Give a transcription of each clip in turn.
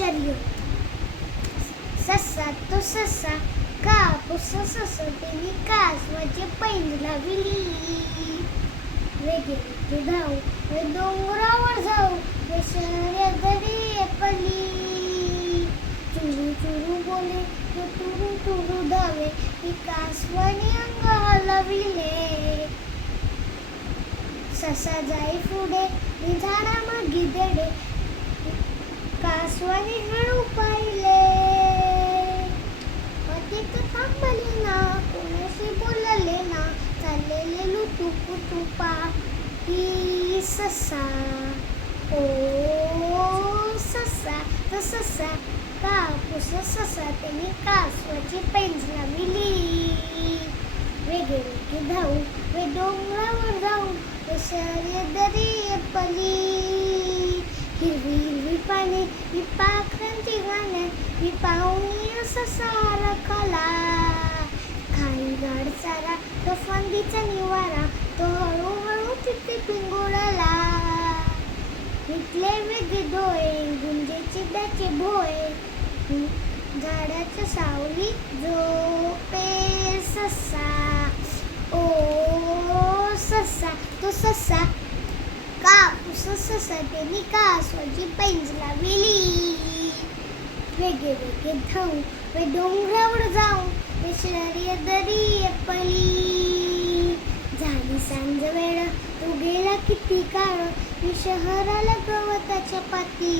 शर्यत. ससा तो ससा कापूस ससतेने कासवाचे पैंज लाविली. वेगे वेगे धावू वे डोंगरावर जाऊ वे शर्यत पडली. चुरू चुरू बोले तो तुरू तुरू धावे ती कासवाने अंग हलविले. ससा जाई पुढे मी झाडा मागे देडे कासवाने हळू पाहिले. तिथ थांबले ना कोणाशी बोलले ना चाललेले लुटुपुटुपा ही ससा. ओ ससा तो ससा कापूस ससा त्याने कासवाची पैंज लाविली. वेगे वेगे धावू वे डोंगरावर जाऊ वे शर्यत पडली. हिरवी हिरवी पाने ही पाखरांची गाणे ही पाहुणी ससा रखला. खाई गाड चारा तो फांदीचा निवारा तो हळूहळू तिथे पिंगुळला. विकले वेगे डोळे गुंजे चिड्याचे भोळे झाडाच्या सावली झोपे ससा. ओ ससा तो ससा कापूस ससा त्याने कासवाची पैंज लाविली. वेगे वेगे धावू वे डोंगरावर जाऊ वे शर्यत पडली. झाली सांज वेळ तो गेला किती काळ मी शहराला गवताच्या पाती.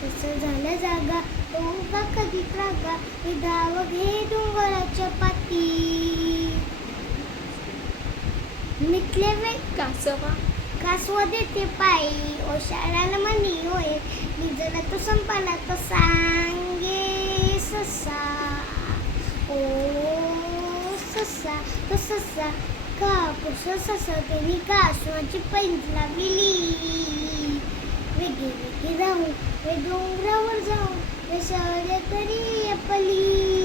ससा झाला जागा तो उभा कधी प्रागा मी धाव घे डोंगराच्या पाती. मिटले वे कासवा देते पायी ओशाळाला म्हणी होय निजला तो संपाला तो सांगे ससा. ओ ससा तो ससा कापूस ससा त्याने कासवाची पैंज लाविली. वेगे वेगे जाऊ वे डोंगरावर जाऊ वे शर्यत पडली.